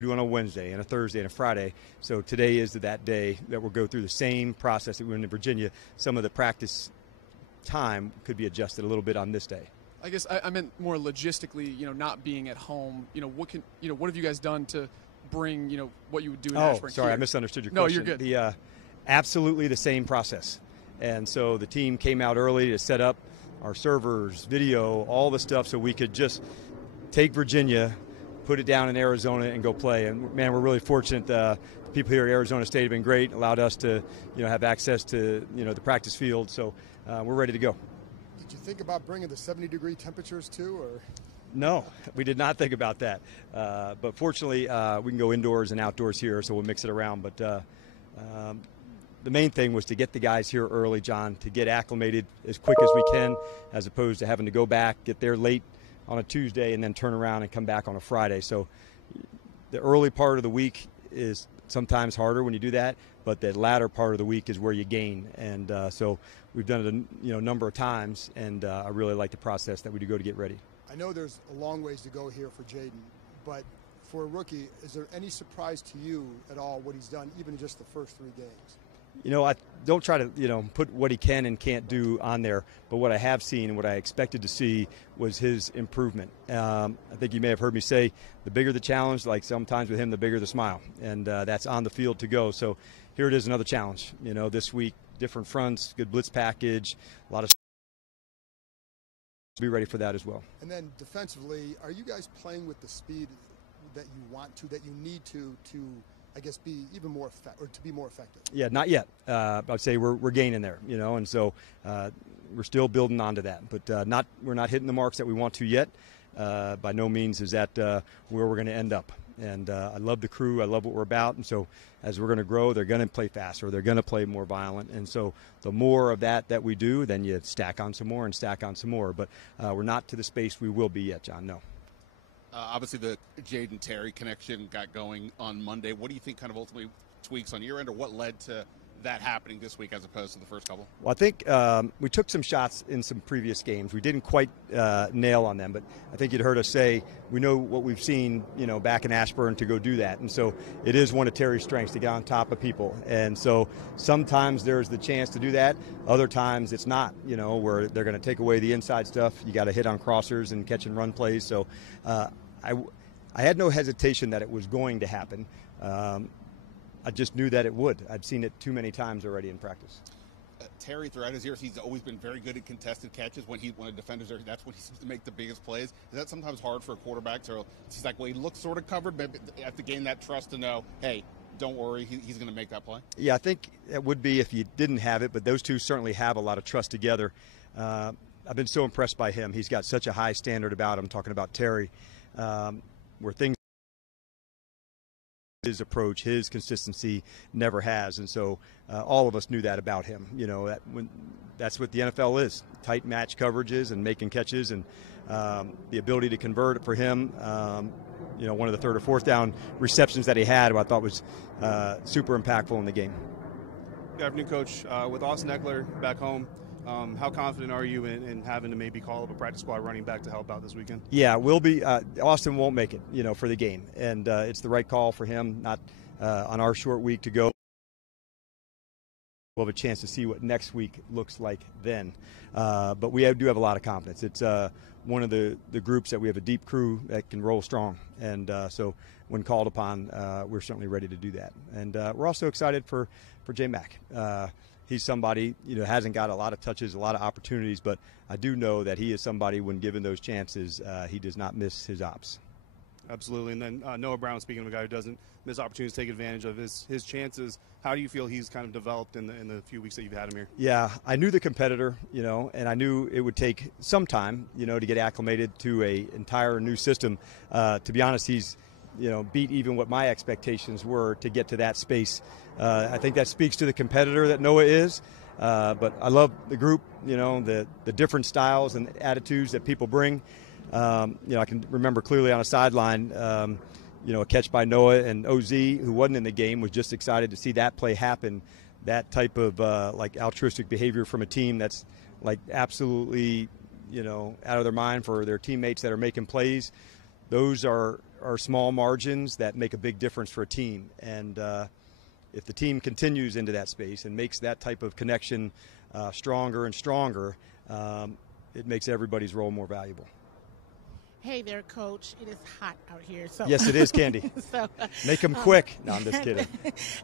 do on a Wednesday and a Thursday and a Friday. So today is that day that we'll go through the same process that we went in Virginia. Some of the practice time could be adjusted a little bit on this day. I guess I meant more logistically, not being at home. What have you guys done to bring, what you would do in Ashburn? Sorry, here? I misunderstood your No, question. you're good. Absolutely the same process. And so the team came out early to set up our servers, video, all the stuff so we could just take Virginia, put it down in Arizona, and go play. And man, we're really fortunate. The people here at Arizona State have been great, allowed us to, have access to, the practice field. So we're ready to go. Did you think about bringing the 70-degree temperatures too, or? No, we did not think about that. But fortunately, we can go indoors and outdoors here, so we'll mix it around. But the main thing was to get the guys here early, John, to get acclimated as quick as we can, as opposed to having to go back, get there late on a Tuesday, and then turn around and come back on a Friday. So the early part of the week is sometimes harder when you do that, but the latter part of the week is where you gain. And so we've done it a number of times, and I really like the process that we do go to get ready. I know there's a long ways to go here for Jaden, but for a rookie, is there any surprise to you at all what he's done, even in just the first 3 games? I don't try to, put what he can and can't do on there, but what I have seen and what I expected to see was his improvement. I think you may have heard me say the bigger the challenge, like sometimes with him, the bigger the smile, and that's on the field to go. So here it is, another challenge. This week, different fronts, good blitz package, a lot of be ready for that as well. And then defensively, are you guys playing with the speed that you want to, that you need to I guess, be even more to be more effective? Yeah, not yet. I'd say we're gaining there, and so we're still building onto that. But we're not hitting the marks that we want to yet. By no means is that where we're going to end up. And I love the crew. I love what we're about. And so as we're going to grow, they're going to play faster. They're going to play more violent. And so the more of that we do, then you stack on some more and stack on some more. But we're not to the space we will be yet, John, no. Obviously, the Jaden Terry connection got going on Monday. What do you think kind of ultimately tweaks on your end, or what led to that happening this week as opposed to the first couple? Well, I think we took some shots in some previous games. We didn't quite nail on them, but I think you'd heard us say we know what we've seen, back in Ashburn to go do that. And so it is one of Terry's strengths to get on top of people. And so sometimes there's the chance to do that. Other times it's not, where they're going to take away the inside stuff. You got to hit on crossers and catch and run plays. So I had no hesitation that it was going to happen. I just knew that it would. I'd seen it too many times already in practice. Terry, throughout his years, he's always been very good at contested catches. When a defender's there, that's when he seems to make the biggest plays. Is that sometimes hard for a quarterback to? It's like, well, he looks sort of covered, but you have to gain that trust to know, hey, don't worry, he's going to make that play? Yeah, I think it would be if you didn't have it, but those two certainly have a lot of trust together. I've been so impressed by him. He's got such a high standard about him, talking about Terry, where things, his approach, his consistency never has. And so all of us knew that about him. That's what the NFL is, tight match coverages and making catches, and the ability to convert for him. One of the third or fourth down receptions that he had, I thought was super impactful in the game. Good afternoon, Coach. With Austin Eckler back home, how confident are you in having to maybe call up a practice squad running back to help out this weekend? Yeah, we'll be. Austin won't make it, for the game, and it's the right call for him. Not on our short week to go. We'll have a chance to see what next week looks like then. But we do have a lot of confidence. It's one of the groups that we have a deep crew that can roll strong, and so when called upon, we're certainly ready to do that. And we're also excited for J-Mac. He's somebody, hasn't got a lot of touches, a lot of opportunities, but I do know that he is somebody, when given those chances, he does not miss his ops. Absolutely. And then Noah Brown, speaking of a guy who doesn't miss opportunities to take advantage of his chances, how do you feel he's kind of developed in the few weeks that you've had him here? Yeah, I knew the competitor, and I knew it would take some time, to get acclimated to an entire new system. To be honest, he's beat even what my expectations were to get to that space. I think that speaks to the competitor that Noah is. But I love the group, the different styles and attitudes that people bring. I can remember clearly on a sideline, a catch by Noah, and OZ, who wasn't in the game, was just excited to see that play happen. That type of altruistic behavior from a team that's absolutely, out of their mind for their teammates that are making plays. those are small margins that make a big difference for a team. And if the team continues into that space and makes that type of connection stronger and stronger, it makes everybody's role more valuable. Hey there, Coach. It is hot out here. So yes, it is, Candy. Make them quick. No, I'm just kidding.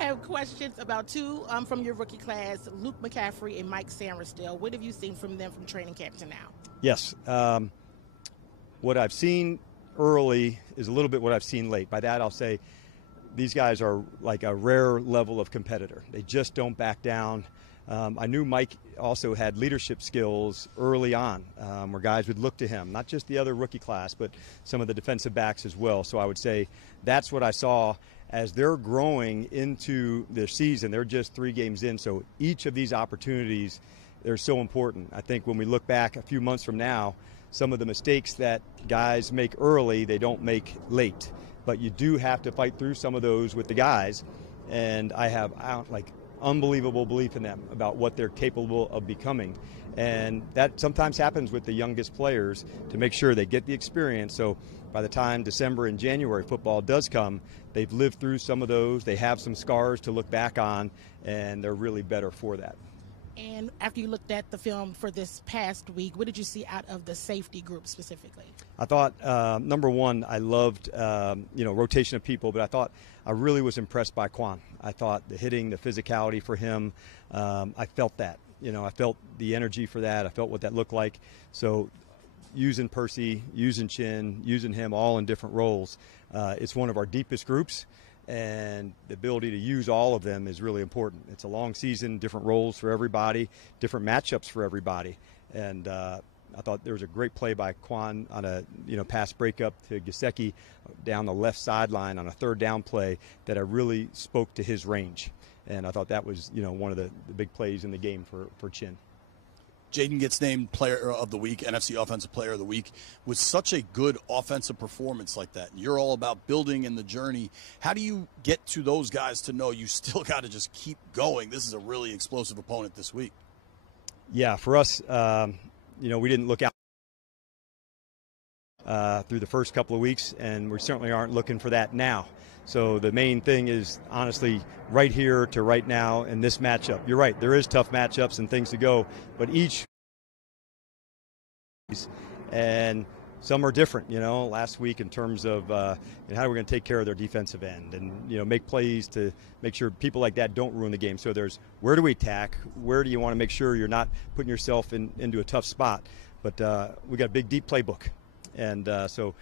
I have questions about two from your rookie class, Luke McCaffrey and Mike Samersdale. What have you seen from them from training camp to now? Yes. What I've seen early is a little bit what I've seen late. By that, I'll say these guys are like a rare level of competitor. They just don't back down. I knew Mike also had leadership skills early on, where guys would look to him, not just the other rookie class, but some of the defensive backs as well. So I would say that's what I saw as they're growing into their season. They're just 3 games in, so each of these opportunities, they're so important. I think when we look back a few months from now, some of the mistakes that guys make early, they don't make late. But you do have to fight through some of those with the guys, and I have unbelievable belief in them about what they're capable of becoming. And that sometimes happens with the youngest players to make sure they get the experience. So by the time December and January football does come, they've lived through some of those. They have some scars to look back on, and they're really better for that. And after you looked at the film for this past week, what did you see out of the safety group specifically? I thought, number one, I loved, rotation of people, but I thought I really was impressed by Quinn. I thought the hitting, the physicality for him, I felt that. I felt the energy for that. I felt what that looked like. So using Percy, using Chin, using him all in different roles, it's one of our deepest groups. And the ability to use all of them is really important. It's a long season, different roles for everybody, different matchups for everybody. And I thought there was a great play by Quinn on a pass breakup to Gesicki down the left sideline on a 3rd down play that I really spoke to his range. And I thought that was one of the big plays in the game for Chin. Jaden gets named Player of the Week, NFC Offensive Player of the Week, with such a good offensive performance like that. And you're all about building in the journey. How do you get to those guys to know you still got to just keep going? This is a really explosive opponent this week. Yeah, for us, we didn't look out through the first couple of weeks, and we certainly aren't looking for that now. So the main thing is, honestly, right here to right now in this matchup. You're right, there is tough matchups and things to go, but each and some are different, last week in terms of how we're going to take care of their defensive end and, make plays to make sure people like that don't ruin the game. So there's where do we attack? Where do you want to make sure you're not putting yourself into a tough spot? But we got a big, deep playbook. And so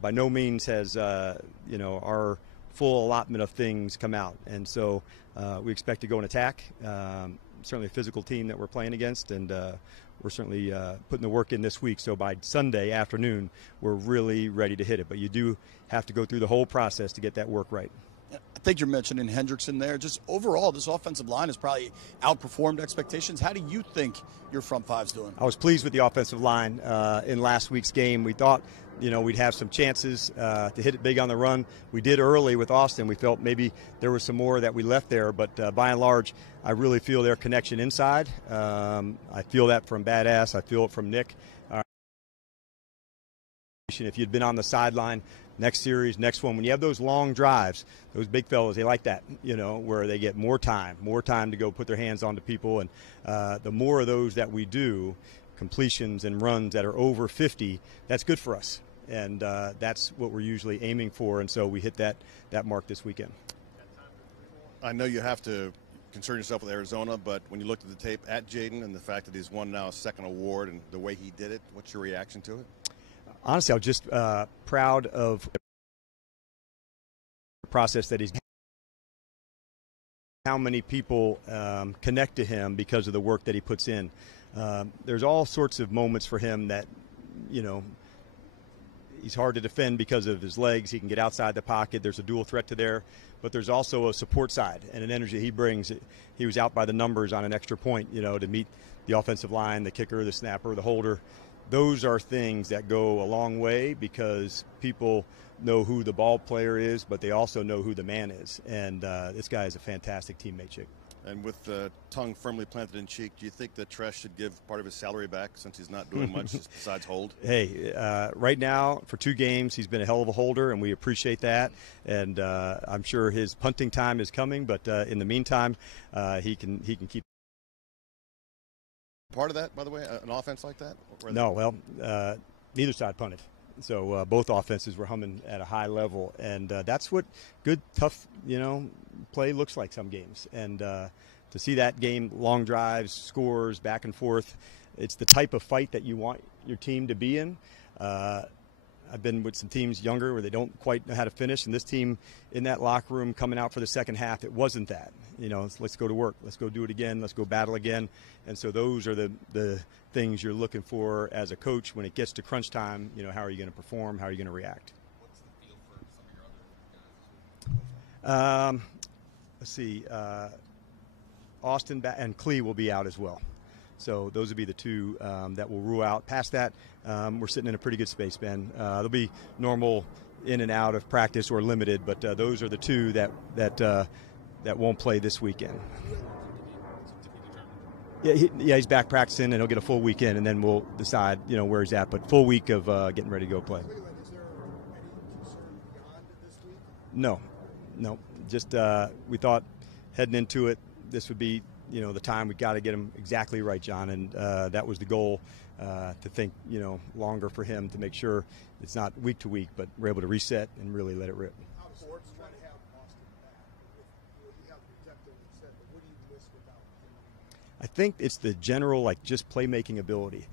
by no means has, our full allotment of things come out. And so we expect to go and attack. Certainly a physical team that we're playing against, and we're certainly putting the work in this week. So by Sunday afternoon, we're really ready to hit it. But you do have to go through the whole process to get that work right. I think you're mentioning Hendrickson there. Just overall, this offensive line has probably outperformed expectations. How do you think your front five's doing? I was pleased with the offensive line in last week's game. We thought, we'd have some chances to hit it big on the run. We did early with Austin. We felt maybe there was some more that we left there, but by and large, I really feel their connection inside. I feel that from Badass. I feel it from Nick. If you'd been on the sideline, next series, next one, when you have those long drives, those big fellas, they like that, where they get more time to go put their hands onto people. And the more of those that we do, completions and runs that are over 50, that's good for us. And that's what we're usually aiming for. And so we hit that mark this weekend. I know you have to concern yourself with Arizona, but when you looked at the tape at Jaden and the fact that he's won now a 2nd award and the way he did it, what's your reaction to it? Honestly, I'm just proud of the process that he's. How many people connect to him because of the work that he puts in. There's all sorts of moments for him that, he's hard to defend because of his legs. He can get outside the pocket. There's a dual threat to there. But there's also a support side and an energy he brings. He was out by the numbers on an extra point, to meet the offensive line, the kicker, the snapper, the holder. Those are things that go a long way because people know who the ball player is, but they also know who the man is. And this guy is a fantastic teammate, Chick. And with the tongue firmly planted in cheek, do you think that Tresh should give part of his salary back since he's not doing much besides hold? Hey, right now for 2 games, he's been a hell of a holder, and we appreciate that. And I'm sure his punting time is coming, but in the meantime, he can keep. Part of that, by the way, an offense like that? No, well, neither side punted. So both offenses were humming at a high level, and that's what good, tough, play looks like some games. And to see that game, long drives, scores, back and forth, it's the type of fight that you want your team to be in. I've been with some teams younger where they don't quite know how to finish, and this team in that locker room coming out for the second half, it wasn't that. Let's go to work. Let's go do it again. Let's go battle again. And so those are the things you're looking for as a coach when it gets to crunch time. How are you going to perform? How are you going to react? What's the feel for some of your other guys? Let's see. Austin and Clee will be out as well. So those will be the 2 that will rule out. Past that, we're sitting in a pretty good space, Ben. There'll be normal in and out of practice or limited, but those are the 2 that won't play this weekend. Yeah, he's back practicing, and he'll get a full weekend, and then we'll decide, where he's at. But full week of getting ready to go play. Is there any concern beyond this week? No. Just we thought heading into it, this would be, the time we got to get him exactly right, John, and that was the goal. To think, longer for him to make sure it's not week to week, but we're able to reset and really let it rip. How important is trying to have Austin back? You have protected and said, but what do you miss without him? I think it's the general, just playmaking ability.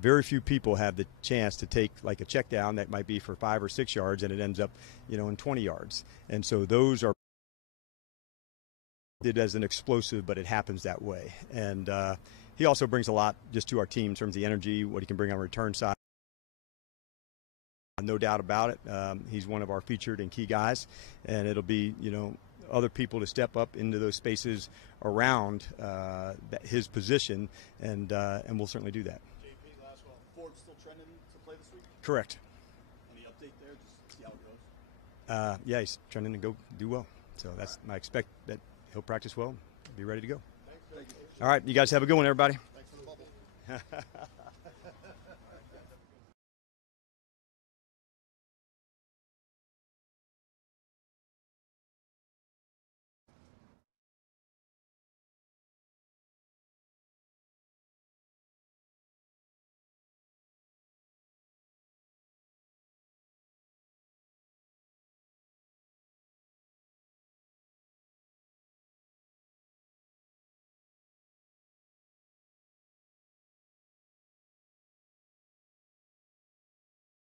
Very few people have the chance to take a check down that might be for 5 or 6 yards, and it ends up, in 20 yards. And so those are did as an explosive, but it happens that way. And he also brings a lot just to our team in terms of the energy, what he can bring on the return side. No doubt about it. He's one of our featured and key guys, and it'll be, other people to step up into those spaces around his position, and we'll certainly do that. JP, last one. Ford still trending to play this week? Correct. Any update there? Just see how it goes. Yeah, he's trending to go do well. So I expect that he'll practice well, be ready to go. Thank you. All right, you guys have a good one, everybody. Thanks for the bubble.